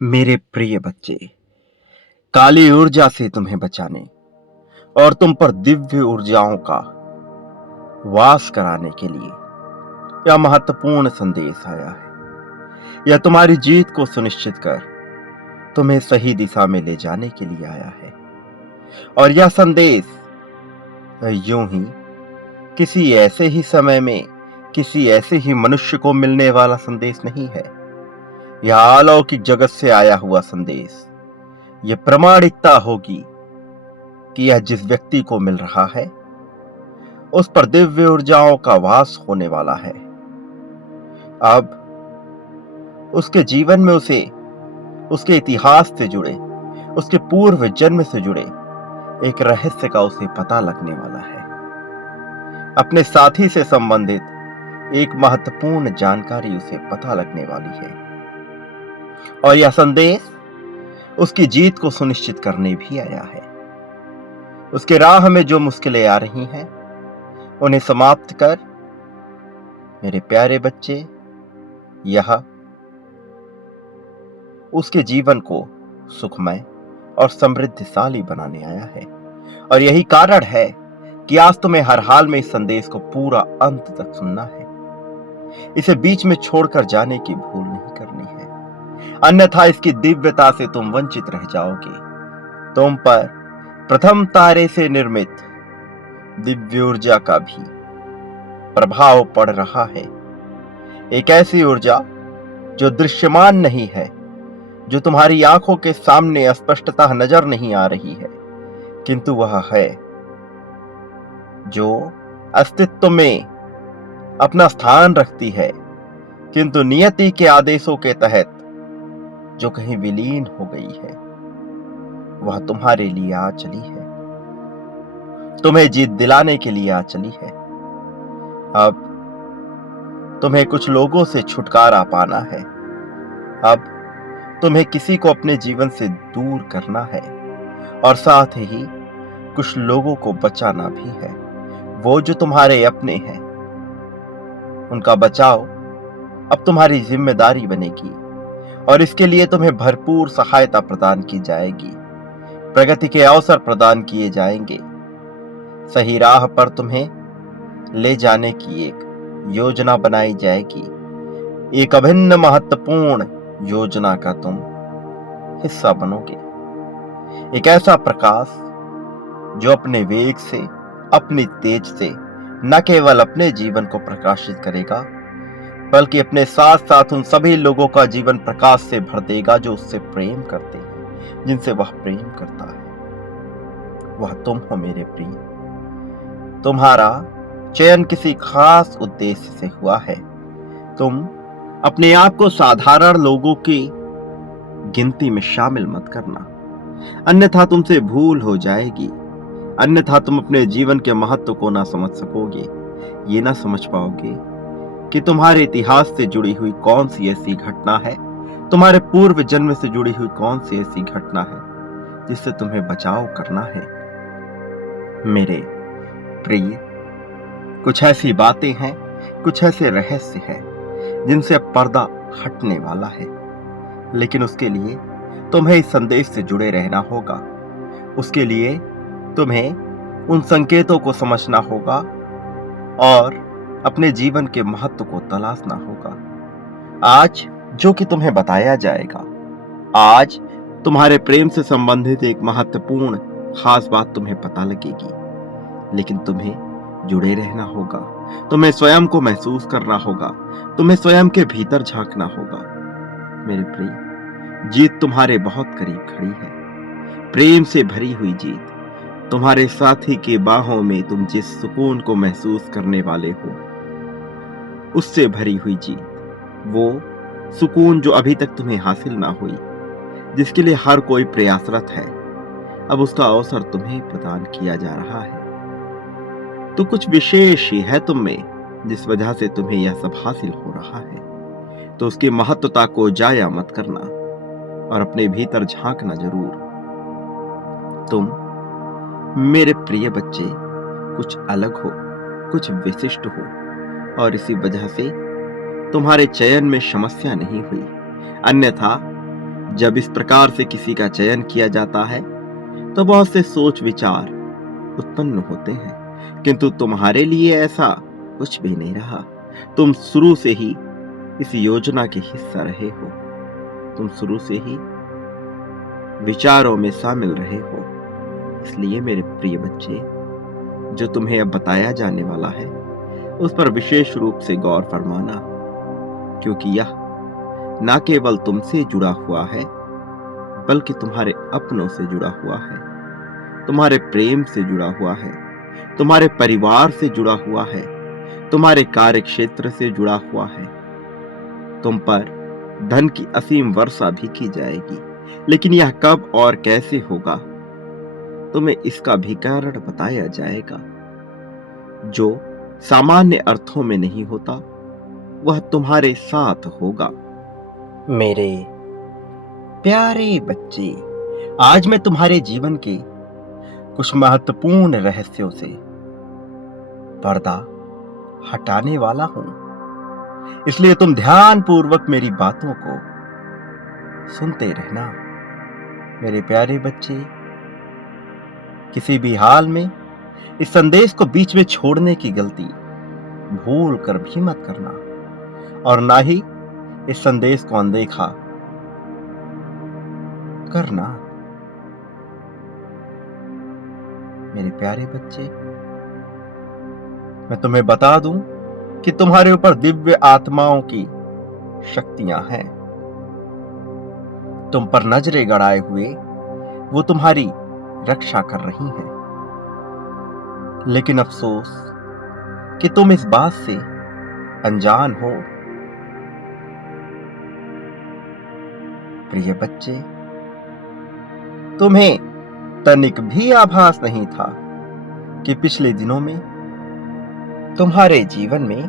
मेरे प्रिय बच्चे, काली ऊर्जा से तुम्हें बचाने और तुम पर दिव्य ऊर्जाओं का वास कराने के लिए यह महत्वपूर्ण संदेश आया है। यह तुम्हारी जीत को सुनिश्चित कर तुम्हें सही दिशा में ले जाने के लिए आया है। और यह संदेश यूं ही किसी ऐसे ही समय में किसी ऐसे ही मनुष्य को मिलने वाला संदेश नहीं है। यह अलौकिक जगत से आया हुआ संदेश यह प्रामाणिकता होगी कि यह जिस व्यक्ति को मिल रहा है उस पर दिव्य ऊर्जाओं का वास होने वाला है। अब उसके जीवन में उसे उसके इतिहास से जुड़े, उसके पूर्व जन्म से जुड़े एक रहस्य का उसे पता लगने वाला है। अपने साथी से संबंधित एक महत्वपूर्ण जानकारी उसे पता लगने वाली है। और यह संदेश उसकी जीत को सुनिश्चित करने भी आया है। उसके राह में जो मुश्किलें आ रही हैं उन्हें समाप्त कर मेरे प्यारे बच्चे, यह उसके जीवन को सुखमय और समृद्धशाली बनाने आया है। और यही कारण है कि आज तुम्हें हर हाल में इस संदेश को पूरा अंत तक सुनना है। इसे बीच में छोड़कर जाने की भूल नहीं करनी है, अन्यथा इसकी दिव्यता से तुम वंचित रह जाओगे। तुम पर प्रथम तारे से निर्मित दिव्य ऊर्जा का भी प्रभाव पड़ रहा है। एक ऐसी ऊर्जा जो दृश्यमान नहीं है, जो तुम्हारी आंखों के सामने स्पष्टतः नजर नहीं आ रही है, किंतु वह है जो अस्तित्व में अपना स्थान रखती है, किंतु नियति के आदेशों के तहत जो कहीं विलीन हो गई है। वह तुम्हारे लिए आ चली है, तुम्हें जीत दिलाने के लिए आ चली है। अब तुम्हें कुछ लोगों से छुटकारा पाना है। अब तुम्हें किसी को अपने जीवन से दूर करना है और साथ ही कुछ लोगों को बचाना भी है। वो जो तुम्हारे अपने हैं उनका बचाव अब तुम्हारी जिम्मेदारी बनेगी और इसके लिए तुम्हें भरपूर सहायता प्रदान की जाएगी। प्रगति के अवसर प्रदान किए जाएंगे। सही राह पर तुम्हें ले जाने की एक योजना बनाई जाएगी। एक अभिन्न महत्वपूर्ण योजना का तुम हिस्सा बनोगे। एक ऐसा प्रकाश जो अपने वेग से, अपनी तेज से न केवल अपने जीवन को प्रकाशित करेगा, बल्कि अपने साथ साथ उन सभी लोगों का जीवन प्रकाश से भर देगा जो उससे प्रेम करते हैं, जिनसे वह प्रेम करता है। वह तुम हो मेरे प्रिय। तुम्हारा चयन किसी खास उद्देश्य से हुआ है। तुम अपने आप को साधारण लोगों की गिनती में शामिल मत करना, अन्यथा तुमसे भूल हो जाएगी। अन्यथा तुम अपने जीवन के महत्व को ना समझ सकोगे। ये ना समझ पाओगे कि तुम्हारे इतिहास से जुड़ी हुई कौन सी ऐसी घटना है, तुम्हारे पूर्व जन्म से जुड़ी हुई कौन सी ऐसी घटना है जिससे तुम्हें बचाव करना है। मेरे प्रिय, कुछ ऐसी बातें हैं, कुछ ऐसे रहस्य हैं जिनसे अब पर्दा हटने वाला है। लेकिन उसके लिए तुम्हें इस संदेश से जुड़े रहना होगा। उसके लिए तुम्हें उन संकेतों को समझना होगा और अपने जीवन के महत्व को तलाशना होगा। आज जो कि तुम्हें बताया जाएगा, आज तुम्हारे प्रेम से संबंधित एक महत्वपूर्ण खास बात तुम्हें पता लगेगी। लेकिन तुम्हें जुड़े रहना होगा, तुम्हें स्वयं को महसूस करना होगा, तुम्हें स्वयं के भीतर झांकना होगा। मेरे प्रिय, जीत तुम्हारे बहुत करीब खड़ी है। प्रेम से भरी हुई जीत, तुम्हारे साथी के बाहों में तुम जिस सुकून को महसूस करने वाले हो, उससे भरी हुई जीत, वो सुकून जो अभी तक तुम्हें हासिल ना हुई, जिसके लिए हर कोई प्रयासरत है, अब उसका अवसर तुम्हें प्रदान किया जा रहा है। तो कुछ विशेष ही है तुम में, जिस वजह से तुम्हें यह सब हासिल हो रहा है। तो उसकी महत्वता को जाया मत करना और अपने भीतर झांकना जरूर। तुम मेरे प्रिय बच्चे कुछ अलग हो, कुछ विशिष्ट हो और इसी वजह से तुम्हारे चयन में समस्या नहीं हुई। अन्यथा जब इस प्रकार से किसी का चयन किया जाता है तो बहुत से सोच विचार उत्पन्न होते हैं, किंतु तुम्हारे लिए ऐसा कुछ भी नहीं रहा। तुम शुरू से ही इस योजना के हिस्सा रहे हो। तुम शुरू से ही विचारों में शामिल रहे हो। इसलिए मेरे प्रिय बच्चे, जो तुम्हें अब बताया जाने वाला है उस पर विशेष रूप से गौर फरमाना, क्योंकि यह न केवल तुमसे जुड़ा हुआ है बल्कि तुम्हारे अपनों से जुड़ा हुआ है, तुम्हारे प्रेम से जुड़ा हुआ है, तुम्हारे परिवार से जुड़ा हुआ है, तुम्हारे कार्य क्षेत्र से जुड़ा हुआ है। तुम पर धन की असीम वर्षा भी की जाएगी, लेकिन यह कब और कैसे होगा तुम्हें इसका भी कारण बताया जाएगा। जो सामान्य अर्थों में नहीं होता वह तुम्हारे साथ होगा। मेरे प्यारे बच्चे, आज मैं तुम्हारे जीवन के कुछ महत्वपूर्ण रहस्यों से पर्दा हटाने वाला हूं, इसलिए तुम ध्यान पूर्वक मेरी बातों को सुनते रहना। मेरे प्यारे बच्चे, किसी भी हाल में इस संदेश को बीच में छोड़ने की गलती भूल कर भी मत करना, और ना ही इस संदेश को अनदेखा करना। मेरे प्यारे बच्चे, मैं तुम्हें बता दूं कि तुम्हारे ऊपर दिव्य आत्माओं की शक्तियां हैं। तुम पर नजरें गड़ाए हुए वो तुम्हारी रक्षा कर रही हैं। लेकिन अफसोस कि तुम इस बात से अनजान हो। प्रिय बच्चे, तुम्हें तनिक भी आभास नहीं था कि पिछले दिनों में तुम्हारे जीवन में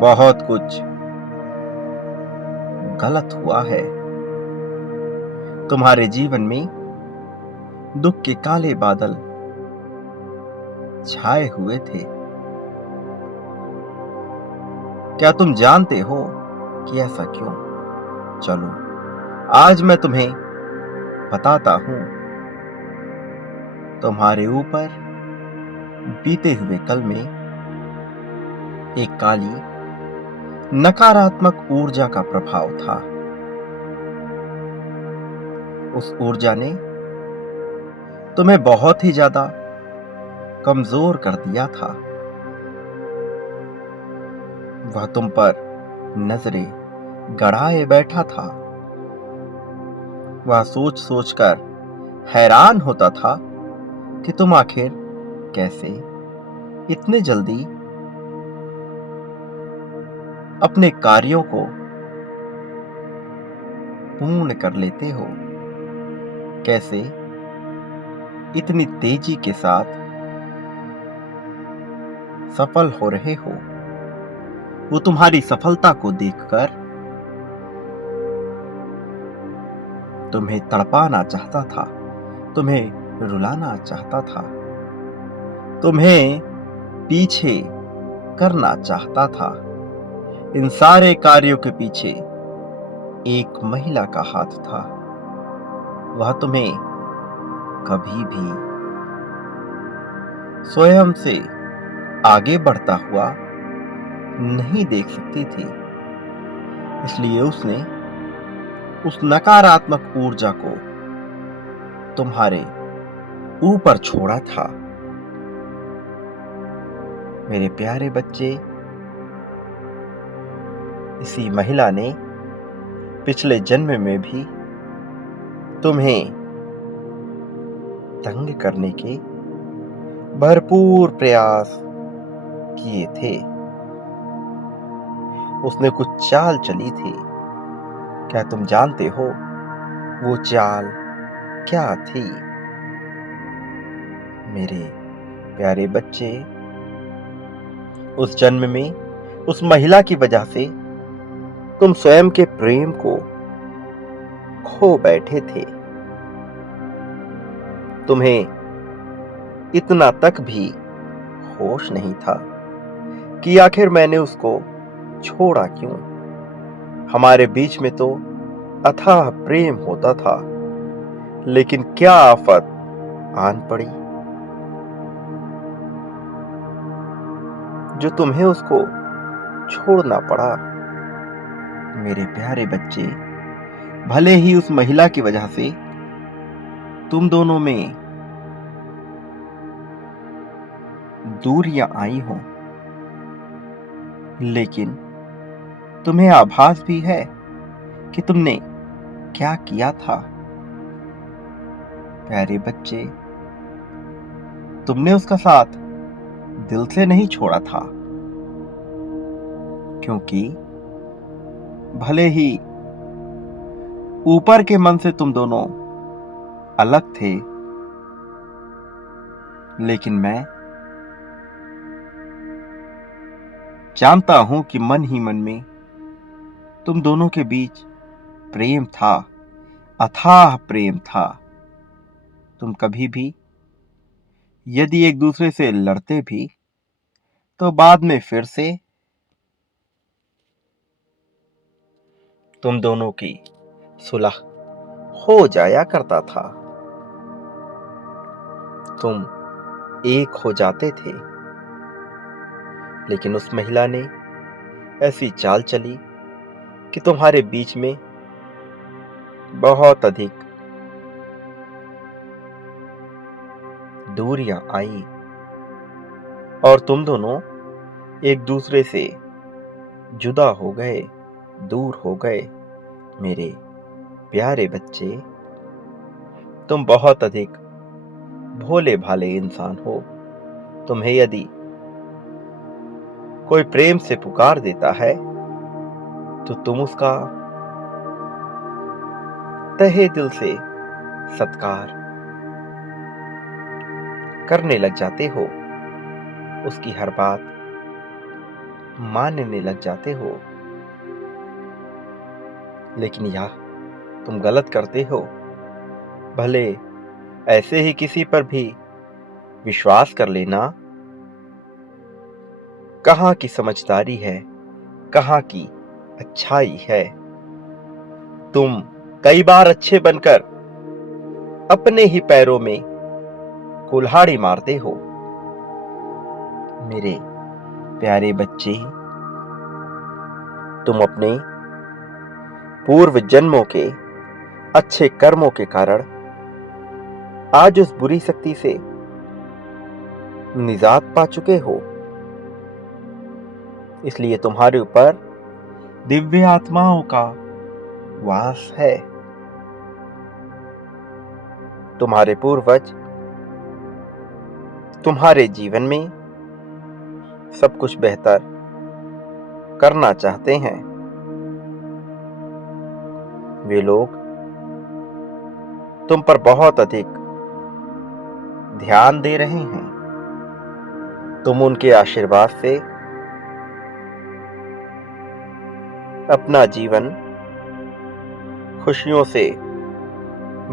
बहुत कुछ गलत हुआ है। तुम्हारे जीवन में दुख के काले बादल छाए हुए थे। क्या तुम जानते हो कि ऐसा क्यों? चलो, आज मैं तुम्हें बताता हूं। तुम्हारे ऊपर बीते हुए कल में एक काली नकारात्मक ऊर्जा का प्रभाव था। उस ऊर्जा ने तुम्हें बहुत ही ज्यादा कमजोर कर दिया था। वह तुम पर नजरें गड़ाए बैठा था। वह सोच सोचकर हैरान होता था कि तुम आखिर कैसे इतने जल्दी अपने कार्यों को पूर्ण कर लेते हो, कैसे इतनी तेजी के साथ सफल हो रहे हो। वो तुम्हारी सफलता को देखकर तुम्हें तड़पाना चाहता था, तुम्हें रुलाना चाहता था, तुम्हें पीछे करना चाहता था। इन सारे कार्यों के पीछे एक महिला का हाथ था। वह तुम्हें कभी भी स्वयं से आगे बढ़ता हुआ नहीं देख सकती थी, इसलिए उसने उस नकारात्मक ऊर्जा को तुम्हारे ऊपर छोड़ा था। मेरे प्यारे बच्चे, इसी महिला ने पिछले जन्म में भी तुम्हें तंग करने के भरपूर प्रयास किए थे। उसने कुछ चाल चली थी। क्या तुम जानते हो वो चाल क्या थी? मेरे प्यारे बच्चे, उस जन्म में उस महिला की वजह से तुम स्वयं के प्रेम को खो बैठे थे। तुम्हें इतना तक भी होश नहीं था कि आखिर मैंने उसको छोड़ा क्यों। हमारे बीच में तो अथाह प्रेम होता था, लेकिन क्या आफत आन पड़ी जो तुम्हें उसको छोड़ना पड़ा। मेरे प्यारे बच्चे, भले ही उस महिला की वजह से तुम दोनों में दूरियां आई हो, लेकिन तुम्हें आभास भी है कि तुमने क्या किया था। प्यारे बच्चे, तुमने उसका साथ दिल से नहीं छोड़ा था, क्योंकि भले ही ऊपर के मन से तुम दोनों अलग थे, लेकिन मैं जानता हूं कि मन ही मन में तुम दोनों के बीच प्रेम था, अथाह प्रेम था। तुम कभी भी यदि एक दूसरे से लड़ते भी तो बाद में फिर से तुम दोनों की सुलह हो जाया करता था। तुम एक हो जाते थे, लेकिन उस महिला ने ऐसी चाल चली कि तुम्हारे बीच में बहुत अधिक दूरियां आई और तुम दोनों एक दूसरे से जुदा हो गए, दूर हो गए। मेरे प्यारे बच्चे, तुम बहुत अधिक भोले भाले इंसान हो। तुम्हें यदि कोई प्रेम से पुकार देता है तो तुम उसका तहे दिल से सत्कार करने लग जाते हो, उसकी हर बात मानने लग जाते हो। लेकिन यह तुम गलत करते हो। भले ऐसे ही किसी पर भी विश्वास कर लेना, कहां की समझदारी है, कहां की अच्छाई है। तुम कई बार अच्छे बनकर अपने ही पैरों में कुल्हाड़ी मारते हो। मेरे प्यारे बच्चे, तुम अपने पूर्व जन्मों के अच्छे कर्मों के कारण आज उस बुरी शक्ति से निजात पा चुके हो। इसलिए तुम्हारे ऊपर दिव्य आत्माओं का वास है। तुम्हारे पूर्वज तुम्हारे जीवन में सब कुछ बेहतर करना चाहते हैं। वे लोग तुम पर बहुत अधिक ध्यान दे रहे हैं। तुम उनके आशीर्वाद से अपना जीवन खुशियों से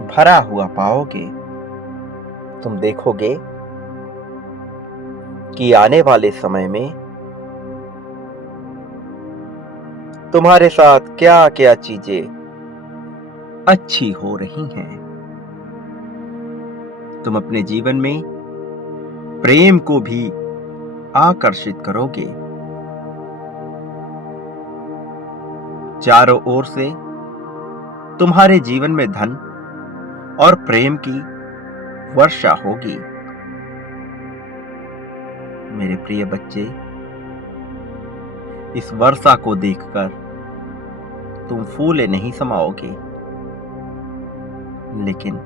भरा हुआ पाओगे। तुम देखोगे कि आने वाले समय में तुम्हारे साथ क्या क्या चीजें अच्छी हो रही हैं। तुम अपने जीवन में प्रेम को भी आकर्षित करोगे। चारों ओर से तुम्हारे जीवन में धन और प्रेम की वर्षा होगी। मेरे प्रिय बच्चे, इस वर्षा को देखकर तुम फूले नहीं समाओगे, लेकिन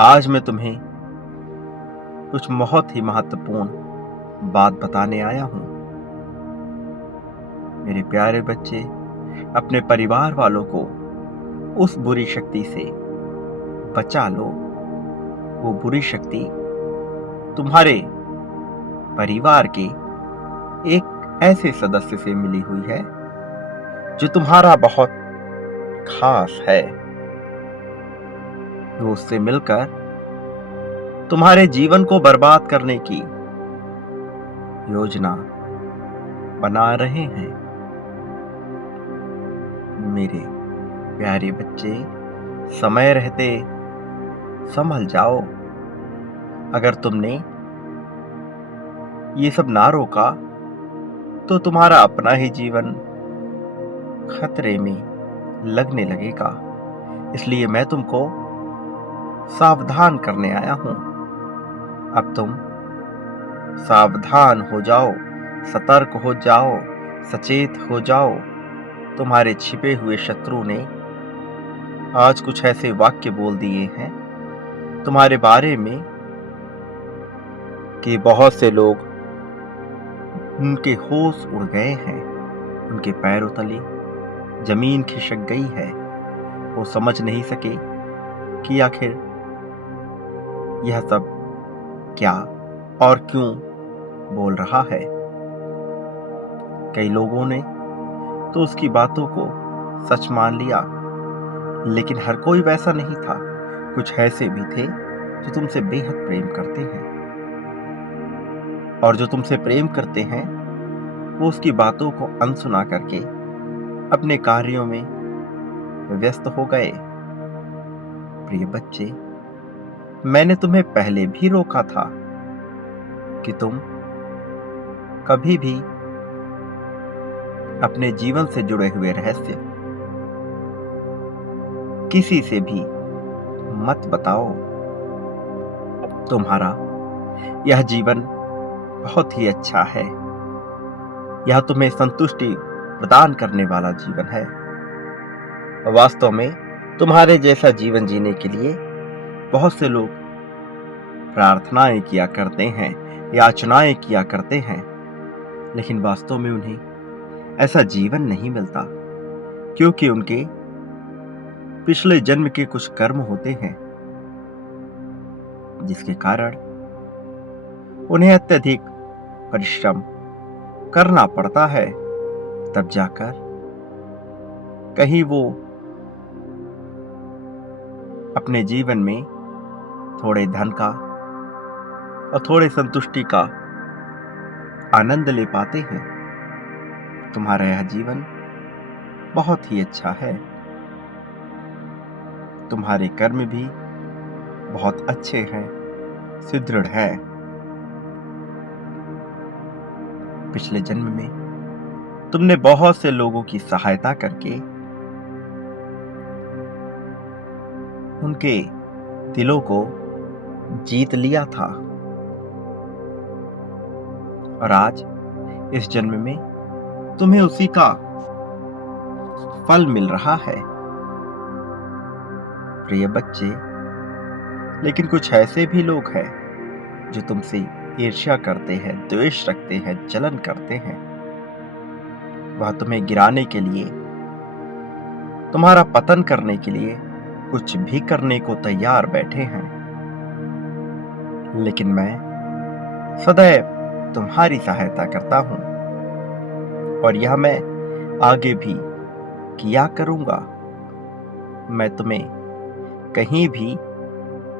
आज मैं तुम्हें कुछ बहुत ही महत्वपूर्ण बात बताने आया हूं। मेरे प्यारे बच्चे, अपने परिवार वालों को उस बुरी शक्ति से बचा लो। वो बुरी शक्ति तुम्हारे परिवार के एक ऐसे सदस्य से मिली हुई है जो तुम्हारा बहुत खास है। वो उससे मिलकर तुम्हारे जीवन को बर्बाद करने की योजना बना रहे हैं। मेरे प्यारे बच्चे, समय रहते संभल जाओ। अगर तुमने ये सब ना रोका तो तुम्हारा अपना ही जीवन खतरे में लगने लगेगा। इसलिए मैं तुमको सावधान करने आया हूं। अब तुम सावधान हो जाओ, सतर्क हो जाओ, सचेत हो जाओ। तुम्हारे छिपे हुए शत्रु ने आज कुछ ऐसे वाक्य बोल दिए हैं तुम्हारे बारे में कि बहुत से लोग, उनके होश उड़ गए हैं, उनके पैरों तले जमीन खिसक गई है। वो समझ नहीं सके कि आखिर यह सब क्या और क्यों बोल रहा है। कई लोगों ने तो उसकी बातों को सच मान लिया, लेकिन हर कोई वैसा नहीं था। कुछ ऐसे भी थे जो तुमसे बेहद प्रेम करते हैं, और जो तुमसे प्रेम करते हैं वो उसकी बातों को अनसुना करके अपने कार्यों में व्यस्त हो गए। प्रिय बच्चे, मैंने तुम्हें पहले भी रोका था कि तुम कभी भी अपने जीवन से जुड़े हुए रहस्य किसी से भी मत बताओ। तुम्हारा यह जीवन बहुत ही अच्छा है। यह तुम्हें संतुष्टि प्रदान करने वाला जीवन है। वास्तव में तुम्हारे जैसा जीवन जीने के लिए बहुत से लोग प्रार्थनाएं किया करते हैं, याचनाएं किया करते हैं, लेकिन वास्तव में उन्हें ऐसा जीवन नहीं मिलता, क्योंकि उनके पिछले जन्म के कुछ कर्म होते हैं जिसके कारण उन्हें अत्यधिक परिश्रम करना पड़ता है। तब जाकर कहीं वो अपने जीवन में थोड़े धन का और थोड़े संतुष्टि का आनंद ले पाते हैं। तुम्हारा यह जीवन बहुत ही अच्छा है। तुम्हारे कर्म भी बहुत अच्छे हैं, सुदृढ़ है। पिछले जन्म में तुमने बहुत से लोगों की सहायता करके उनके दिलों को जीत लिया था, और आज इस जन्म में तुम्हें उसी का फल मिल रहा है। प्रिय बच्चे, लेकिन कुछ ऐसे भी लोग हैं जो तुमसे ईर्ष्या करते हैं, द्वेष रखते हैं, जलन करते हैं। वह तुम्हें गिराने के लिए, तुम्हारा पतन करने के लिए कुछ भी करने को तैयार बैठे हैं। लेकिन मैं सदैव तुम्हारी सहायता करता हूं, और यह मैं आगे भी किया करूंगा। मैं तुम्हें कहीं भी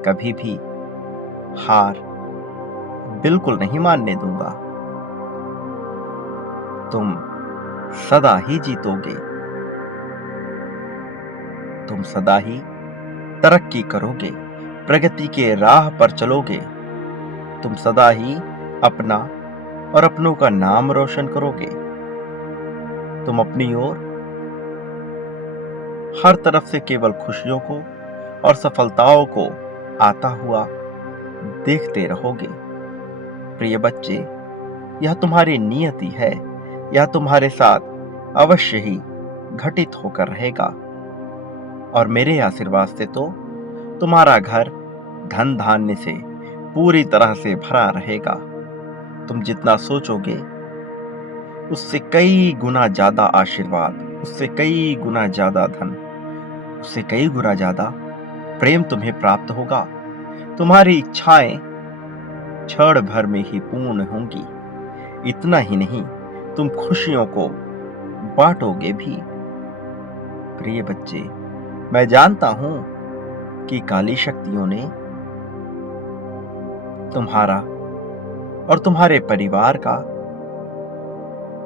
कभी भी हार बिल्कुल नहीं मानने दूंगा। तुम सदा ही जीतोगे। तुम सदा ही तरक्की करोगे, प्रगति के राह पर चलोगे। तुम सदा ही अपना और अपनों का नाम रोशन करोगे। तुम अपनी ओर हर तरफ से केवल खुशियों को और सफलताओं को आता हुआ देखते रहोगे। प्रिय बच्चे, यह तुम्हारी नियति है। यह तुम्हारे साथ अवश्य ही घटित होकर रहेगा, और मेरे आशीर्वाद से तो तुम्हारा घर धन धान्य से पूरी तरह से भरा रहेगा। तुम जितना सोचोगे उससे कई गुना ज्यादा आशीर्वाद, उससे कई गुना ज्यादा धन, उससे कई गुना ज्यादा प्रेम तुम्हें प्राप्त होगा। तुम्हारी इच्छाएं क्षण भर में ही पूर्ण होंगी। इतना ही नहीं, तुम खुशियों को बांटोगे भी। प्रिय बच्चे, मैं जानता हूं कि काली शक्तियों ने तुम्हारा और तुम्हारे परिवार का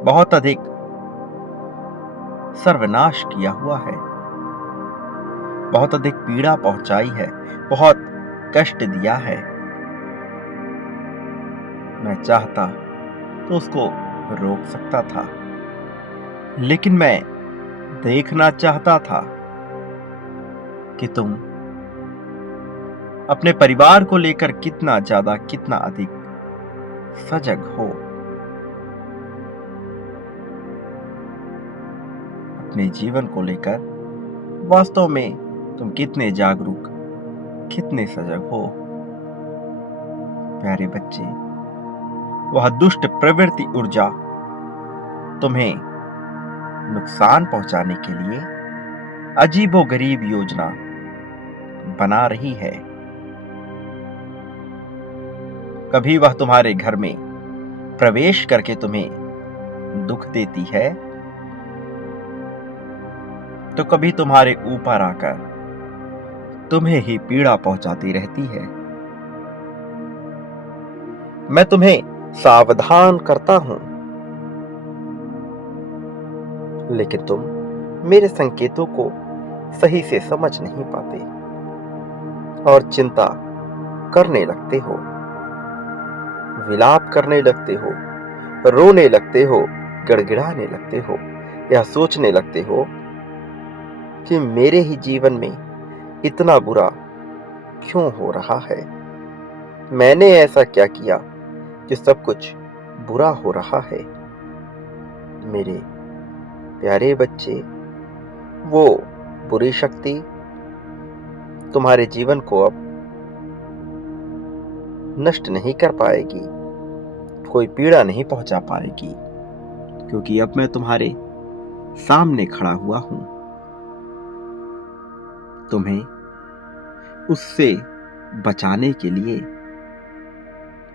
बहुत अधिक सर्वनाश किया हुआ है, बहुत अधिक पीड़ा पहुंचाई है, बहुत कष्ट दिया है। मैं चाहता तो उसको रोक सकता था, लेकिन मैं देखना चाहता था कि तुम अपने परिवार को लेकर कितना ज्यादा, कितना अधिक सजग हो, अपने जीवन को लेकर वास्तव में तुम कितने जागरूक, कितने सजग हो। प्यारे बच्चे, वह दुष्ट प्रवृत्ति ऊर्जा तुम्हें नुकसान पहुंचाने के लिए अजीबोगरीब योजना बना रही है। कभी वह तुम्हारे घर में प्रवेश करके तुम्हें दुख देती है, तो कभी तुम्हारे ऊपर आकर तुम्हें ही पीड़ा पहुंचाती रहती है। मैं तुम्हें सावधान करता हूं, लेकिन तुम मेरे संकेतों को सही से समझ नहीं पाते और चिंता करने लगते हो, विलाप करने लगते हो, रोने लगते हो, गिड़गिड़ाने लगते हो, या सोचने लगते हो कि मेरे ही जीवन में इतना बुरा क्यों हो रहा है, मैंने ऐसा क्या किया कि सब कुछ बुरा हो रहा है। मेरे प्यारे बच्चे, वो बुरी शक्ति तुम्हारे जीवन को अब नष्ट नहीं कर पाएगी, कोई पीड़ा नहीं पहुंचा पाएगी, क्योंकि अब मैं तुम्हारे सामने खड़ा हुआ हूं। तुम्हें उससे बचाने के लिए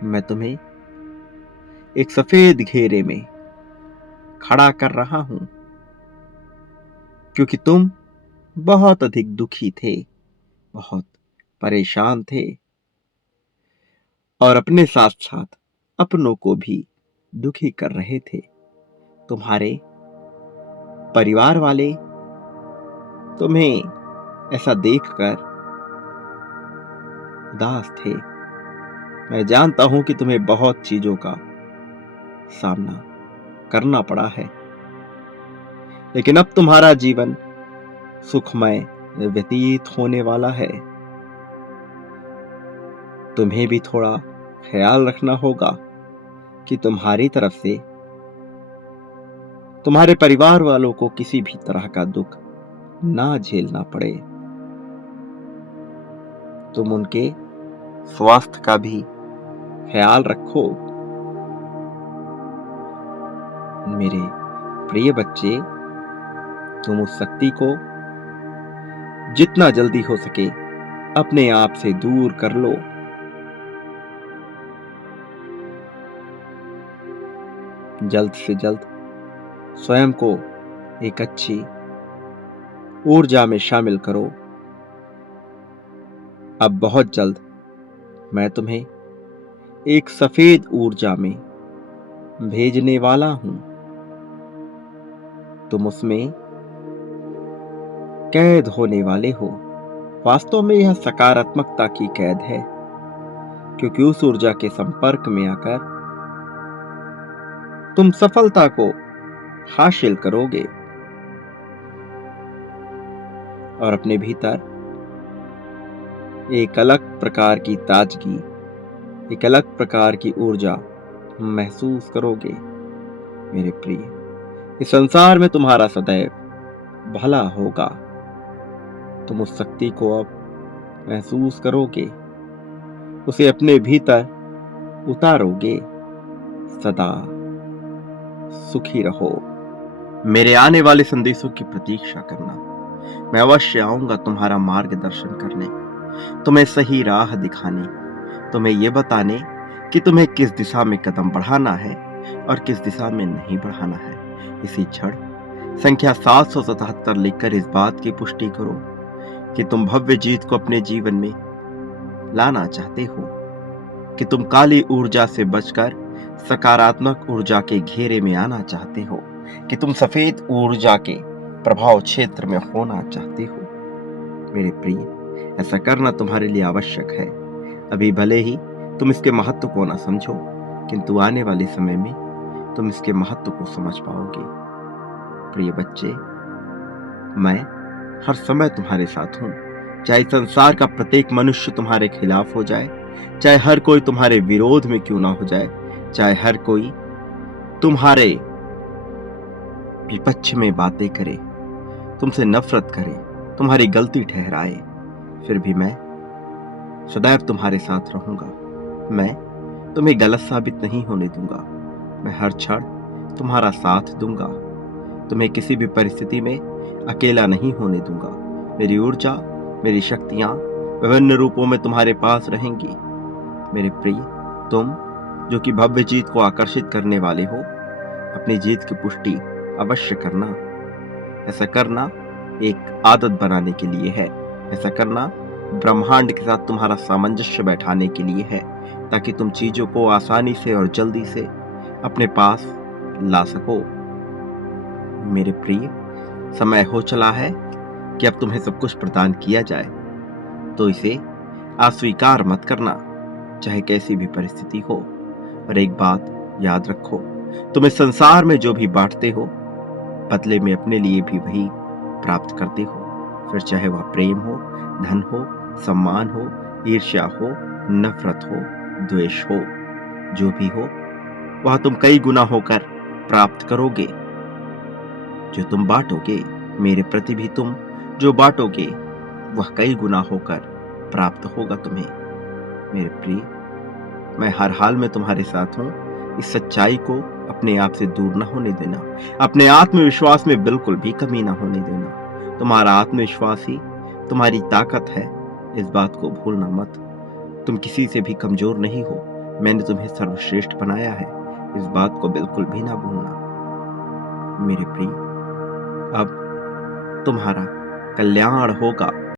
मैं तुम्हें एक सफेद घेरे में खड़ा कर रहा हूं, क्योंकि तुम बहुत अधिक दुखी थे, बहुत परेशान थे, और अपने साथ साथ अपनों को भी दुखी कर रहे थे। तुम्हारे परिवार वाले तुम्हें ऐसा देखकर उदास थे। मैं जानता हूं कि तुम्हें बहुत चीजों का सामना करना पड़ा है, लेकिन अब तुम्हारा जीवन सुखमय व्यतीत होने वाला है। तुम्हें भी थोड़ा ख्याल रखना होगा कि तुम्हारी तरफ से तुम्हारे परिवार वालों को किसी भी तरह का दुख ना झेलना पड़े। तुम उनके स्वास्थ्य का भी ख्याल रखो। मेरे प्रिय बच्चे, तुम उस शक्ति को जितना जल्दी हो सके अपने आप से दूर कर लो। जल्द से जल्द स्वयं को एक अच्छी ऊर्जा में शामिल करो। अब बहुत जल्द मैं तुम्हें एक सफेद ऊर्जा में भेजने वाला हूं। तुम उसमें कैद होने वाले हो। वास्तव में यह सकारात्मकता की कैद है, क्योंकि उस ऊर्जा के संपर्क में आकर तुम सफलता को हासिल करोगे और अपने भीतर एक अलग प्रकार की ताजगी, एक अलग प्रकार की ऊर्जा महसूस करोगे। मेरे प्रिय, इस संसार में तुम्हारा सदैव भला होगा। तुम उस शक्ति को अब महसूस करोगे, उसे अपने भीतर उतारोगे। सदा सुखी रहो। मेरे आने वाले संदेशों की प्रतीक्षा करना। मैं अवश्य आऊंगा तुम्हारा मार्गदर्शन करने, तुम्हें सही राह दिखाने, तुम्हें यह बताने कि तुम्हें किस दिशा में कदम बढ़ाना है और किस दिशा में नहीं बढ़ाना है। इसी क्षण संख्या 777 लिखकर इस बात की पुष्टि करो कि तुम भव्य जीत को अपने जीवन में लाना चाहते हो, कि तुम काली ऊर्जा से बचकर सकारात्मक ऊर्जा के घेरे में आना चाहते हो, कि तुम सफेद ऊर्जा के प्रभाव क्षेत्र में होना चाहते हो। मेरे प्रिय, ऐसा करना तुम्हारे लिए आवश्यक है। अभी भले ही तुम इसके महत्व को न समझो, किंतु आने वाले समय में तुम इसके महत्व को समझ पाओगे। प्रिय बच्चे, मैं हर समय तुम्हारे साथ हूं। चाहे संसार का प्रत्येक मनुष्य तुम्हारे खिलाफ हो जाए, चाहे हर कोई तुम्हारे विरोध में क्यों ना हो जाए, चाहे हर कोई तुम्हारे विपक्ष में बातें करे, तुमसे नफरत करे, तुम्हारी गलती ठहराए, फिर भी मैं सदैव तुम्हारे साथ रहूंगा। मैं तुम्हें गलत साबित नहीं होने दूंगा। मैं हर क्षण तुम्हारा साथ दूंगा। तुम्हें किसी भी परिस्थिति में अकेला नहीं होने दूंगा। मेरी ऊर्जा, मेरी शक्तियां विभिन्न रूपों में तुम्हारे पास रहेंगी। मेरे प्रिय, तुम जो कि भव्य जीत को आकर्षित करने वाले हो, अपनी जीत की पुष्टि अवश्य करना। ऐसा करना एक आदत बनाने के लिए है। ऐसा करना ब्रह्मांड के साथ तुम्हारा सामंजस्य बैठाने के लिए है, ताकि तुम चीजों को आसानी से और जल्दी से अपने पास ला सको। मेरे प्रिय, समय हो चला है कि अब तुम्हें सब कुछ प्रदान किया जाए, तो इसे अस्वीकार मत करना, चाहे कैसी भी परिस्थिति हो। और एक बात याद रखो, तुम इस संसार में जो भी बांटते हो, बदले में अपने लिए भी वही प्राप्त करते हो। फिर चाहे वह प्रेम हो, धन हो, सम्मान हो, ईर्ष्या हो, नफरत हो, द्वेष हो, जो भी हो, वह तुम कई गुना होकर प्राप्त करोगे। जो तुम बांटोगे, मेरे प्रति भी तुम जो बांटोगे, वह कई गुना होकर प्राप्त होगा तुम्हें। मेरे प्रिय, मैं हर हाल में तुम्हारे साथ हूं। इस सच्चाई को अपने आप से दूर न होने देना। अपने आत्मविश्वास में बिल्कुल भी कमी न होने देना। तुम्हारा आत्मविश्वास ही तुम्हारी ताकत है, इस बात को भूलना मत। तुम किसी से भी कमजोर नहीं हो। मैंने तुम्हें सर्वश्रेष्ठ बनाया है, इस बात को बिल्कुल भी ना भूलना। मेरे प्रिय, अब तुम्हारा कल्याण होगा।